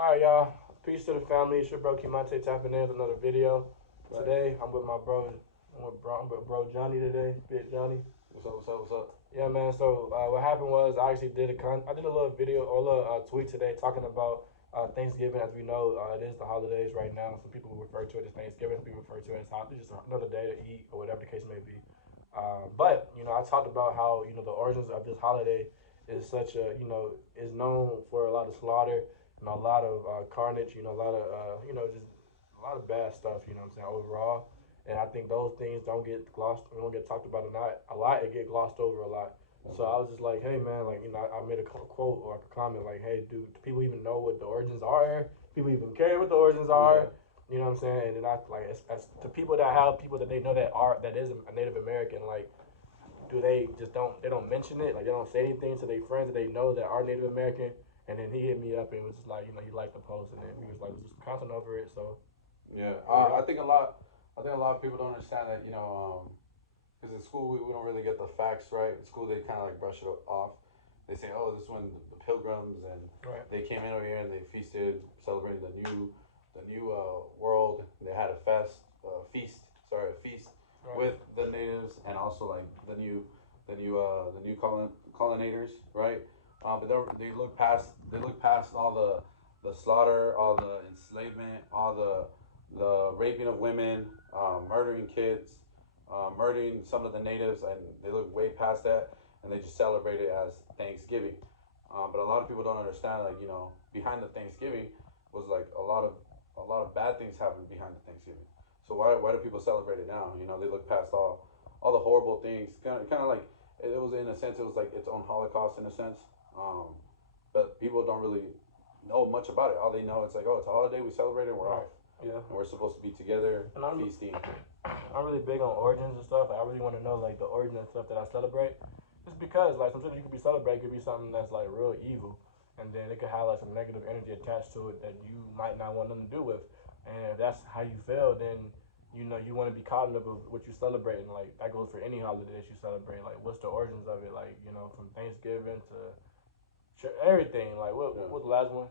Alright, y'all. Peace to the family. It's your bro Kimante tapping in with another video. Right. Today, I'm with my bro. I'm with bro Johnny today. Big Johnny. What's up? What's up? What's up? Yeah, man. So what happened was I actually I did a little video or a little tweet today talking about Thanksgiving. As we know, it is the holidays right now. Some people refer to it as Thanksgiving. Some people refer to it as just another day to eat or whatever the case may be. But I talked about how the origins of this holiday is such a is known for a lot of slaughter and a lot of carnage. A lot of just a lot of bad stuff. You know what I'm saying overall. And I think those things don't get talked about a lot. It get glossed over a lot. So I was just like, hey man, like I made a quote or a comment like, hey dude, do people even know what the origins are? People even care what the origins are? Yeah. You know what I'm saying? And then I like as to people that have people that they know that is a Native American, like do they just don't mention it? Like they don't say anything to their friends that they know that are Native American. And then he hit me up and was just like, he liked the post and then he was like, was just content over it. So Yeah. there you I go. think a lot. I think a lot of people don't understand that. Because in school we don't really get the facts right. In school they kind of like brush it off. They say, oh, this one the pilgrims and Right. they came in over here and they feasted, celebrating the new world. They had a a feast Right. with the natives and also like the new colonizers, right? But they look past all the slaughter, all the enslavement, all the raping of women, murdering kids, murdering some of the natives, and they look way past that, and they just celebrate it as Thanksgiving. But a lot of people don't understand, like behind the Thanksgiving was like a lot of bad things happened behind the Thanksgiving. So why do people celebrate it now? They look past all the horrible things. Kind of like it was in a sense, it was like its own Holocaust in a sense. But people don't really know much about it. All they know, it's like, oh, it's a holiday, we celebrate it, we're Right. off, Yeah. and we're supposed to be together And feasting. I'm really big on origins and stuff. I really want to know like the origin and stuff that I celebrate. Just because like sometimes you could be celebrating could be something that's like real evil, and then it could have like some negative energy attached to it that you might not want nothing to do with. And if that's how you feel, then you want to be cognizant of what you're celebrating. Like that goes for any holiday that you celebrate. Like what's the origins of it? Like from Thanksgiving to everything. Like Yeah. what the last one?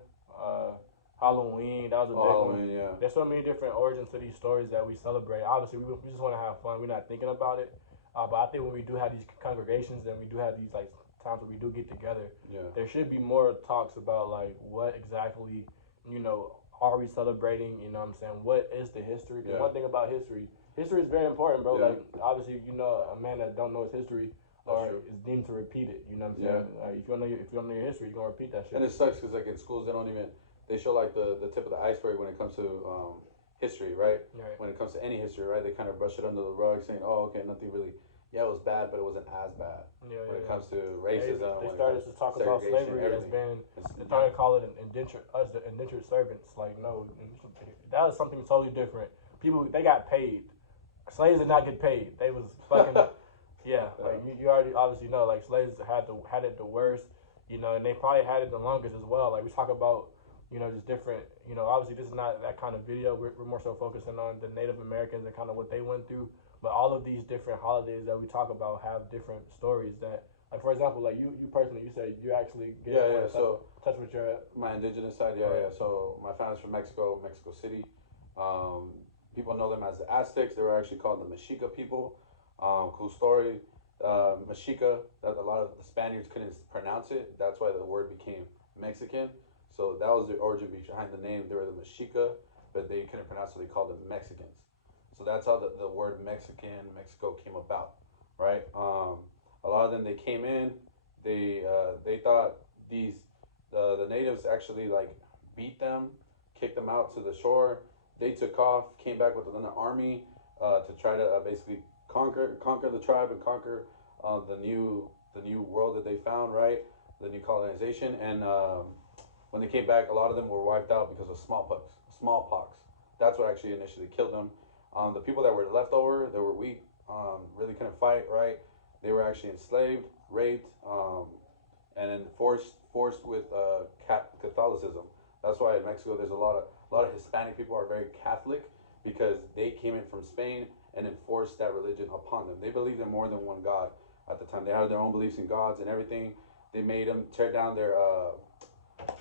Halloween. That was a Oh, big one. Halloween, yeah. There's so many different origins to these stories that we celebrate. Obviously, we just want to have fun. We're not thinking about it. But I think when we do have these congregations and we do have these like times where we do get together, Yeah. there should be more talks about like what exactly you know are we celebrating. You know what I'm saying? What is the history? Because Yeah. one thing about history is very important, bro. Yeah. Like obviously, a man that don't know his history That's or true. is deemed to repeat it. You know what I'm Yeah. saying? If you don't know your history, you're gonna repeat that And shit. it sucks because like in schools they don't even they show like the tip of the iceberg when it comes to history, right? Right. When it comes to any history, right? They kind of brush it under the rug, saying, "Oh, okay, nothing really. Yeah, it was bad, but it wasn't as bad." Yeah, When yeah, it yeah. comes to They, racism, they when it started comes to to talk about segregation, slavery as everything. being, It's they yeah, started to call it an indentured, us the indentured servants. Like, no, that was something totally different. People, they got paid. Slaves did not get paid. They was fucking, yeah, yeah, like you already obviously know, like slaves had it the worst, and they probably had it the longest as well. Like we talk about, just different, obviously this is not that kind of video. We're more so focusing on the Native Americans and kind of what they went through. But all of these different holidays that we talk about have different stories that, like for example, like you personally, you said you actually get yeah, more yeah. in So touch with your, my indigenous side, yeah, right, yeah. So my family's from Mexico, Mexico City. Um, People know them as the Aztecs. They were actually called the Mexica people. Cool story. Mexica, that a lot of the Spaniards couldn't pronounce it. That's why the word became Mexican. So that was the origin behind the name. They were the Mexica, but they couldn't pronounce it. So they called them Mexicans. So that's how the word Mexico came about, right? A lot of them they came in. They thought these the natives actually like beat them, kicked them out to the shore. They took off, came back with another army to try to basically conquer the tribe and conquer the new world that they found, right? The new colonization, and when they came back, a lot of them were wiped out because of smallpox. Smallpox. That's what actually initially killed them. The people that were left over, they were weak, really couldn't fight, right? They were actually enslaved, raped, and then forced with Catholicism. That's why in Mexico there's a lot of Hispanic people are very Catholic because they came in from Spain and enforced that religion upon them. They believed in more than one God at the time. They had their own beliefs in gods and everything. They made them tear down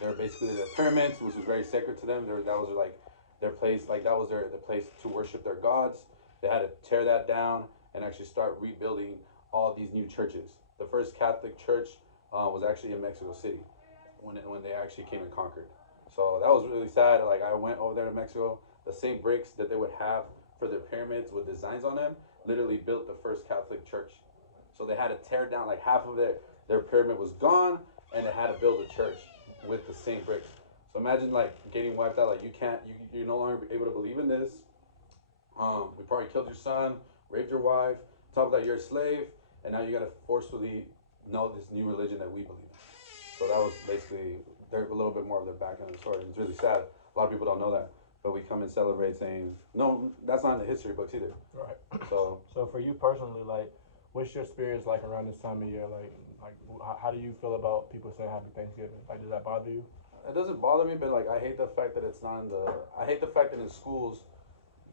They're basically their pyramids, which was very sacred to them. That was like their place, like that was their place to worship their gods. They had to tear that down and actually start rebuilding all these new churches. The first Catholic church was actually in Mexico City when they actually came and conquered. So that was really sad. Like I went over there to Mexico, the same bricks that they would have for their pyramids with designs on them, literally built the first Catholic church. So they had to tear down like half of their pyramid was gone, and they had to build a church with the same bricks. So imagine like getting wiped out. Like you can't, you're no longer able to believe in this. We probably killed your son, raped your wife. Top of that, you're a slave, and now you got to forcefully know this new religion that we believe in. So that was basically a little bit more of the background of the story. It's really sad. A lot of people don't know that, but we come and celebrate saying no. That's not in the history books either. Right. So So for you personally, like, what's your spirits like around this time of year? Like, how do you feel about people saying Happy Thanksgiving? Like, does that bother you? it doesn't bother me, but like I hate the fact that it's not in the. I hate the fact that in schools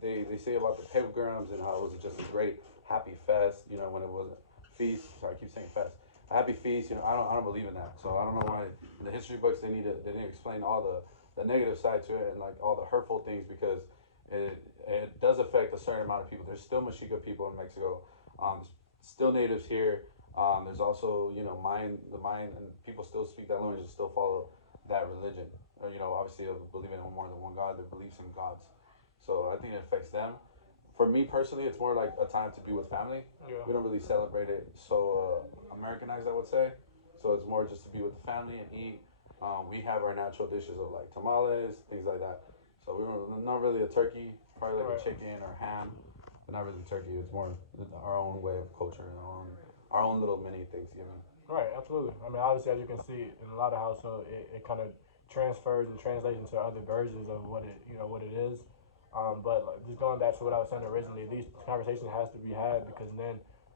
they say about the pilgrims and how it was just a great happy fest. You know, when it was a feast. Sorry, I keep saying fest. A happy feast. You know, I don't believe in that. So I don't know why in the history books they didn't explain all the negative side to it and like all the hurtful things because it does affect a certain amount of people. There's still Mexica people in Mexico. Still natives here. There's also the Mayan and people still speak that language and still follow that religion. Obviously believing in more than one God. Their beliefs in gods. So I think it affects them. For me personally, it's more like a time to be with family. Yeah. We don't really celebrate it so Americanized, I would say. So it's more just to be with the family and eat. We have our natural dishes of like tamales, things like that. So we're not really a turkey, probably like Right. a chicken or ham, but not really turkey. It's more our own way of culture and our own little mini Thanksgiving. Right, absolutely. I mean, obviously, as you can see, in a lot of households, it kind of transfers and translates into other versions of what it is. But like, just going back to what I was saying originally, these conversations has to be had because then,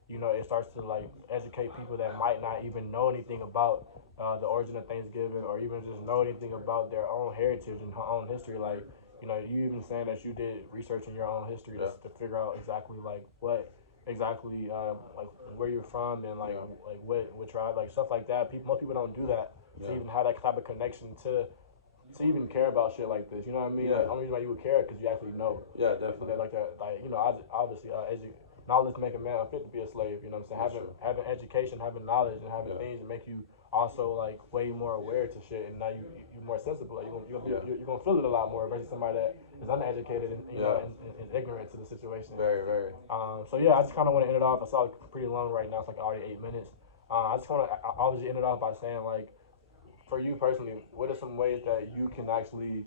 it starts to like educate people that might not even know anything about the origin of Thanksgiving or even just know anything about their own heritage and her own history. Like, you even saying that you did research in your own history Yeah, to figure out exactly like what exactly like where you're from and like yeah, like what tribe, like stuff like that. Most people don't do that to yeah, even have that type of connection to even care about shit like this. You know what I mean? Like, yeah, the only reason why you would care because you actually know. yeah. Like Definitely, that, obviously, knowledge make a man unfit to be a slave. You know what I'm saying? that's Having true. having education, having knowledge, and having Yeah, things that make you also like way more aware to shit, and now you're more sensible. Like, yeah, you're gonna feel it a lot more versus somebody that is uneducated and yeah. and ignorant to the situation. Very, very. So yeah, I just kind of want to end it off. I saw it pretty long right now. It's like already 8 minutes. I just want to obviously end it off by saying like for you personally, what are some ways that you can actually,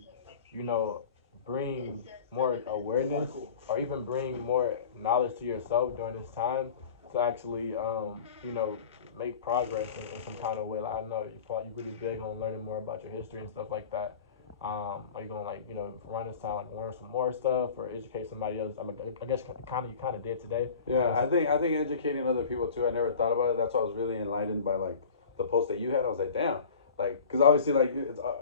you know, bring more awareness or even bring more knowledge to yourself during this time to actually, make progress in some kind of way? Like, I know you really big on learning more about your history and stuff like that. Are you gonna like run this time like learn some more stuff or educate somebody else? I mean, I guess you kind of did today. Yeah, But I think educating other people too. I never thought about it. That's why I was really enlightened by like the post that you had. I was like, damn, like because obviously like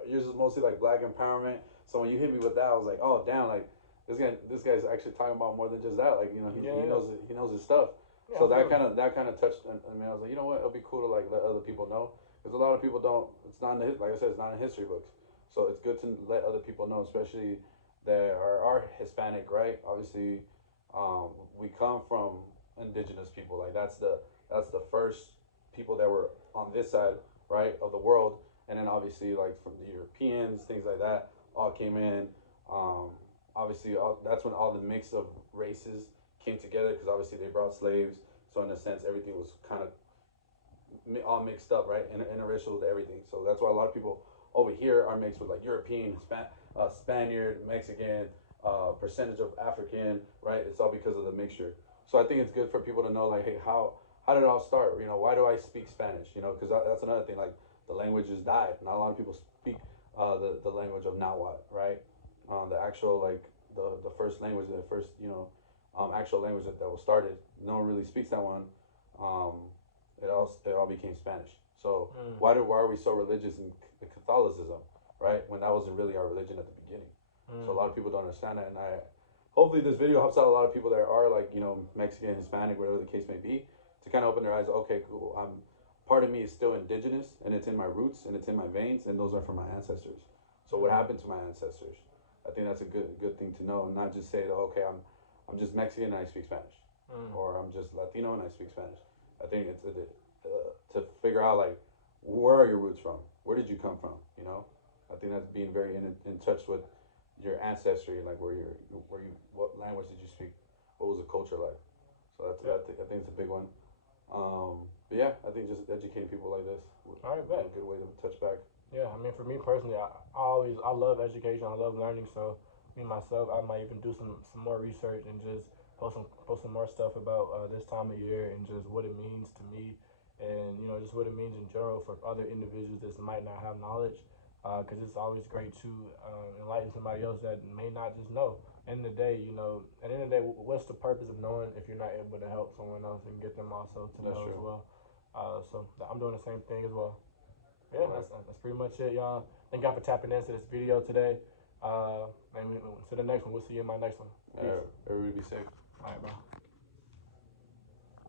yours is mostly like black empowerment. So when you hit me with that, I was like, oh damn, like this guy's actually talking about more than just that. Like yeah, he yeah, knows he knows his stuff. yeah, So absolutely. that kind of touched. I mean, I was like, you know what? It'll be cool to like let other people know because a lot of people don't. It's not in the like I said, it's not in history books. So it's good to let other people know, especially that are Hispanic, right? Obviously, we come from indigenous people. Like that's the first people that were on this side, right, of the world, and then obviously like from the Europeans, things like that, all came in. Um, Obviously, that's when all the mix of races came together because obviously they brought slaves. So in a sense, everything was kind of all mixed up, right? Interracial with everything. So that's why a lot of people over here are mixed with like European, Spaniard, Mexican, percentage of African, right? It's all because of the mixture. So I think it's good for people to know like, hey, how did it all start? Why do I speak Spanish? Because that's another thing. Like the language has died. Not a lot of people speak the language of Nahuatl, right? The actual like the first language, the first actual language that was started. No one really speaks that one. Um, it all became Spanish. So Mm, why are we so religious in Catholicism, right? When that wasn't really our religion at the beginning. So a mm. lot of people don't understand that, and I hopefully this video helps out a lot of people that are like Mexican, Hispanic, whatever the case may be, to kind of open their eyes. Okay, cool. I'm part of me is still indigenous, and it's in my roots, and it's in my veins, and those are from my ancestors. So what happened to my ancestors? I think that's a good thing to know, and not just say, oh, okay, I'm just Mexican and I speak Spanish, or I'm just Latino and I speak Spanish. I think it's to figure out like where are your roots from? Where did you come from? You know, I think that's being very in touch with your ancestry, like what language did you speak? What was the culture like? So I think it's a big one. But yeah, I think just educating people like this All right, bet. a good way to touch back. Yeah, I mean, for me personally, I love education. I love learning. So me myself, I might even do some more research and just post some more stuff about this time of year and just what it means to me, and just what it means in general for other individuals that might not have knowledge. Because it's always great to enlighten somebody else that may not just know. End of the day, at the end of the day, what's the purpose of knowing if you're not able to help someone else and get them also to That's know as true. well? So I'm doing the same thing as well. Yeah, All right. that's pretty much it, y'all. Thank y'all for tapping into this video today. And to the next one. We'll see you in my next one. Peace. Everybody be safe. All right, bro.